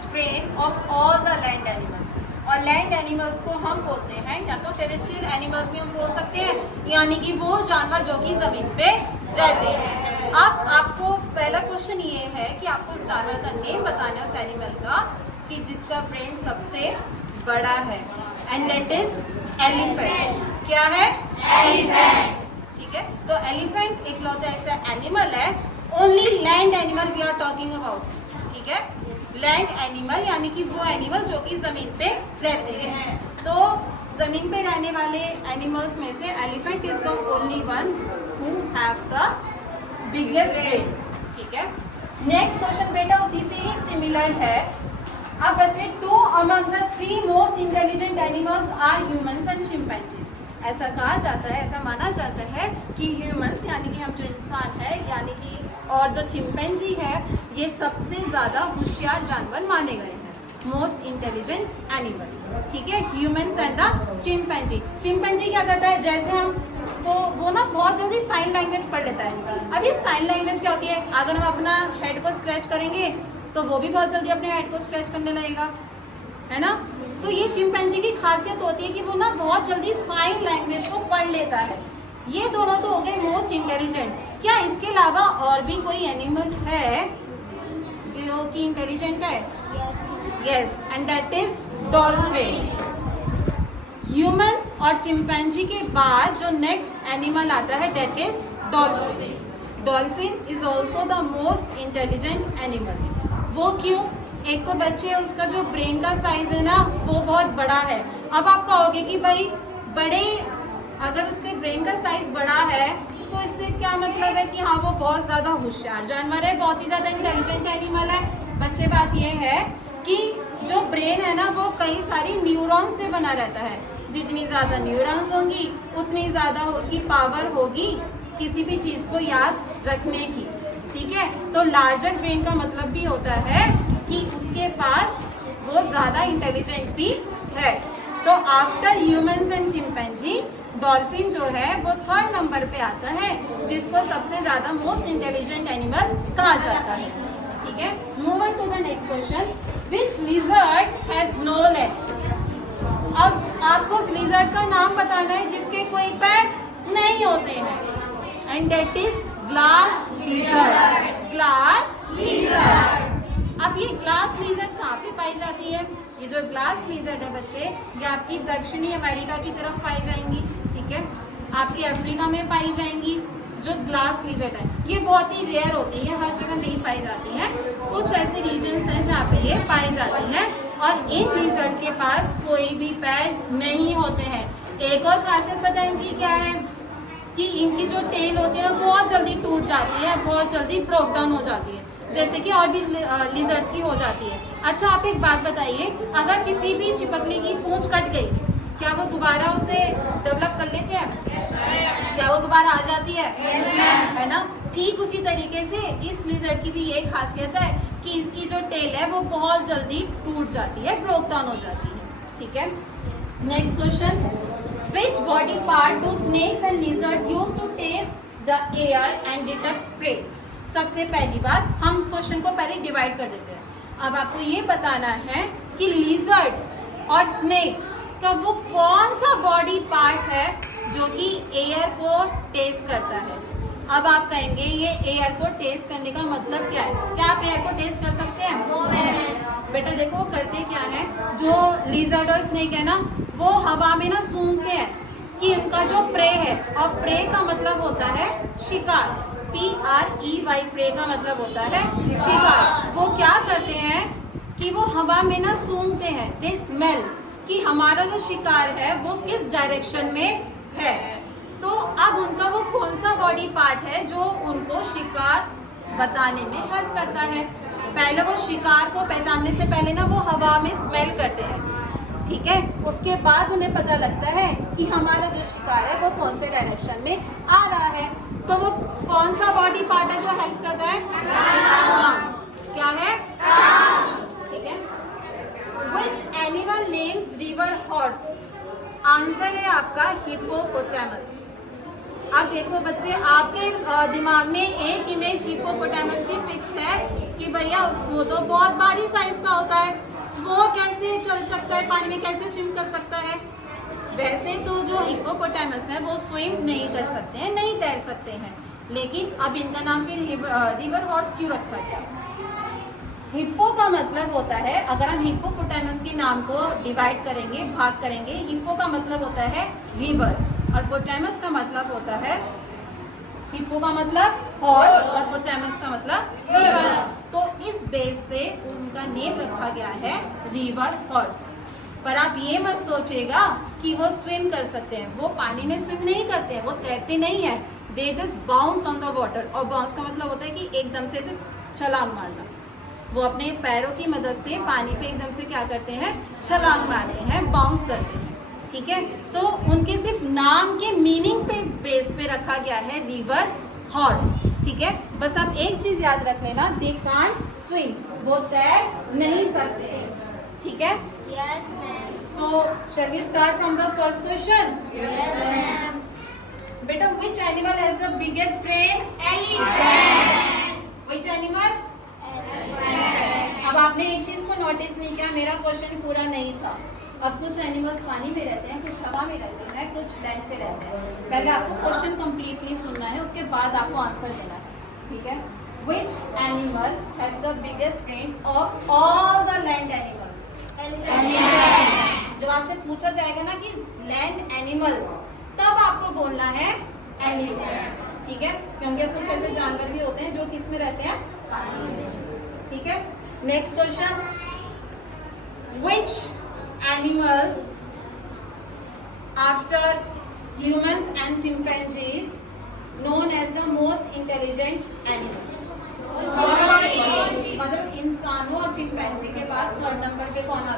Biggest brain of all the land animals. और land animals को हम बोलते हैं या तो टेरेस्ट्रियल एनिमल्स भी हम बोल सकते हैं, यानी कि वो जानवर जो कि ज़मीन पे रहते हैं। अब आपको पहला क्वेश्चन ये है कि आपको उस जानवर का नेम बताना है उस एनिमल का कि जिसका ब्रेन सबसे बड़ा है, एंड दैट इज एलिफेंट। क्या है? एलिफेंट। ठीक है, तो एलिफेंट एक लौता ऐसा एनिमल है, only land animal we are talking about. ठीक है, लैंड एनिमल यानी कि वो एनिमल जो कि जमीन पे रहते हैं। तो जमीन पे रहने वाले एनिमल्स में से elephant is the only one who haves the biggest brain. ठीक है, नेक्स्ट क्वेश्चन बेटा उसी से ही सिमिलर है। अब बच्चे, two among the 3 most intelligent animals are humans and chimpanzees. ऐसा कहा जाता है, ऐसा माना जाता है कि ह्यूमंस यानी कि हम जो इंसान है यानी कि और जो चिंपैंजी है ये सबसे ज़्यादा होशियार जानवर माने गए हैं, मोस्ट इंटेलिजेंट एनिमल। ठीक है, humans and the chimpanzee. Chimpanzee क्या करता है, जैसे हम तो वो ना बहुत जल्दी साइन लैंग्वेज पढ़ लेता है। अब ये साइन लैंग्वेज क्या होती है, अगर हम अपना हेड को स्क्रैच करेंगे तो वो भी बहुत जल्दी अपने हेड को स्क्रैच करने लगेगा, है ना। तो ये चिंपैंजी की खासियत होती है कि वो ना बहुत जल्दी साइन लैंग्वेज को पढ़ लेता है। ये दोनों तो हो गए मोस्ट इंटेलिजेंट। क्या इसके अलावा और भी कोई एनिमल है जो कि इंटेलिजेंट है? Yes, and that is dolphin. Humans और चिंपैंजी के बाद जो नेक्स्ट एनिमल आता है that is dolphin. Dolphin is also the most intelligent animal. वो क्यों? एक तो बच्चे उसका जो ब्रेन का साइज है ना वो बहुत बड़ा है। अब आप कहोगे कि भाई बड़े, अगर उसके ब्रेन का साइज बड़ा है तो इससे क्या मतलब है कि हाँ वो बहुत ज़्यादा होशियार जानवर है, बहुत ही ज़्यादा इंटेलिजेंट एनिमल है। बच्चे बात ये है कि जो ब्रेन है ना वो कई सारी न्यूरॉन्स से बना रहता है। जितनी ज़्यादा न्यूरॉन्स होंगी उतनी ज़्यादा उसकी पावर होगी किसी भी चीज़ को याद रखने की। ठीक है, तो लार्जर ब्रेन का मतलब भी होता है कि उसके पास वो ज़्यादा इंटेलिजेंट भी है। तो after humans and chimpanzee dolphin जो है वो 3rd नंबर पे आता है, जिसको सबसे ज़्यादा मोस्ट इंटेलिजेंट एनिमल कहा जाता है। ठीक है, move on to the next question. Which lizard has no legs? अब आपको उस लिजर्ड का नाम बताना है जिसके कोई पैर नहीं होते हैं, and that is glass lizard. Glass lizard. अब ये ग्लास लिजर्ड कहाँ पे पाई जाती है? ये जो ग्लास लिजर्ड है बच्चे ये आपकी दक्षिणी अमेरिका की तरफ पाई जाएंगी। ठीक है, आपकी अफ्रीका में पाई जाएंगी। जो ग्लास लिजर्ड है ये बहुत ही रेयर होती है, हर जगह नहीं पाई जाती है। कुछ ऐसे रीजन्स हैं जहाँ पे ये पाई जाती है और इन लिजर्ड के पास कोई भी पैर नहीं होते हैं। एक और खासियत पता है इनकी क्या है कि इनकी जो टेल होती है ना बहुत जल्दी टूट जाती है, बहुत जल्दी ब्रोक डाउन हो जाती है, जैसे कि और भी लिजर्ड्स की हो जाती है। अच्छा आप एक बात बताइए, अगर किसी भी छिपकली की पूंछ कट गई क्या वो दोबारा उसे डेवलप कर लेते हैं? क्या वो दोबारा आ जाती है? है ना। ठीक उसी तरीके से इस लिजर्ड की भी ये खासियत है कि इसकी जो टेल है वो बहुत जल्दी टूट जाती है, ब्रोक डाउन हो जाती है। ठीक है, next question. Which body part do snakes and lizard use to taste the air and detect prey? सबसे पहली बात हम क्वेश्चन को पहले डिवाइड कर देते हैं। अब आपको ये बताना है कि लिजर्ड और स्नेक का वो कौन सा बॉडी पार्ट है जो कि एयर को टेस्ट करता है। अब आप कहेंगे ये एयर को टेस्ट करने का मतलब क्या है? क्या आप एयर को टेस्ट कर सकते हैं? बेटा देखो वो करते क्या है, जो लिजर्ड और स्नेक है ना वो हवा में ना सूंघते हैं कि उनका जो प्रे है, और प्रे का मतलब होता है शिकार। PREY, प्रे का मतलब होता है शिकार। वो क्या करते हैं कि वो हवा में ना सूंघते हैं, दे स्मेल कि हमारा जो शिकार है वो किस डायरेक्शन में है। तो अब उनका वो कौन सा बॉडी पार्ट है जो उनको शिकार बताने में हेल्प करता है? पहले वो शिकार को पहचानने से पहले ना वो हवा में स्मेल करते हैं। ठीक है, उसके बाद उन्हें पता लगता है कि हमारा जो शिकार है वो कौन से डायरेक्शन में आ रहा है। तो वो कौन सा बॉडी पार्ट है जो हेल्प करता है? क्या है? ठीक है। Which animal names river horse? Answer है आपका हिप्पोपोटामस। अब देखो बच्चे आपके दिमाग में एक इमेज हिप्पोपोटामस की फिक्स है कि भैया उसको तो बहुत भारी साइज का होता है, वो कैसे चल सकता है पानी में, कैसे स्विम कर सकता है। वैसे तो जो हिप्पोपोटामस है वो स्विम नहीं कर सकते हैं, नहीं तैर सकते हैं, लेकिन अब इनका नाम फिर रिवर हॉर्स क्यों रखा गया? हिप्पो का मतलब होता है, अगर हम हिप्पोपोटामस के नाम को डिवाइड करेंगे, भाग करेंगे, हिप्पो का मतलब होता है रिवर और पोटामस का मतलब होता है, हिप्पो का मतलब हॉर्स और पोटामस का मतलब रिवर। तो इस बेस पे उनका नेम रखा गया है रिवर हॉर्स। पर आप ये मत सोचिएगा कि वो स्विम कर सकते हैं, वो पानी में स्विम नहीं करते हैं, वो तैरते नहीं है, they just bounce on the water. और बाउंस का मतलब होता है कि एकदम से छलांग मारना। वो अपने पैरों की मदद से पानी पे एकदम से क्या करते हैं, छलांग मारते हैं, बाउंस करते हैं, ठीक है। तो उनके सिर्फ नाम के मीनिंग पे बेस पे रखा गया है रिवर हॉर्स, ठीक है। बस आप एक चीज याद रख लेना, दे कांट स्विम, वो तैर नहीं सकते, ठीक है। Yes, ma'am. So shall we start from the first question? Yes, ma'am. बेटा, which animal has the biggest brain? Elephant. Which animal? अब आपने एक चीज को नोटिस नहीं किया, मेरा क्वेश्चन पूरा नहीं था। अब कुछ एनिमल्स पानी में रहते हैं, कुछ हवा में रहते हैं, कुछ लैंड पे रहते हैं। पहले आपको क्वेश्चन कंप्लीटली सुनना है, उसके बाद आपको आंसर देना है, ठीक है। Which animal has the biggest brain of all the land animals? Elephant. जब आपसे पूछा जाएगा ना कि लैंड एनिमल्स, तब आपको बोलना है एलिफेंट, ठीक है, क्योंकि कुछ ऐसे जानवर भी होते हैं जो किस में रहते हैं, पानी में, ठीक है। Next question, which animal after humans and chimpanzees known as the most intelligent animal? मतलब इंसानों और चिंपैंजी के बाद थर्ड नंबर पे कौन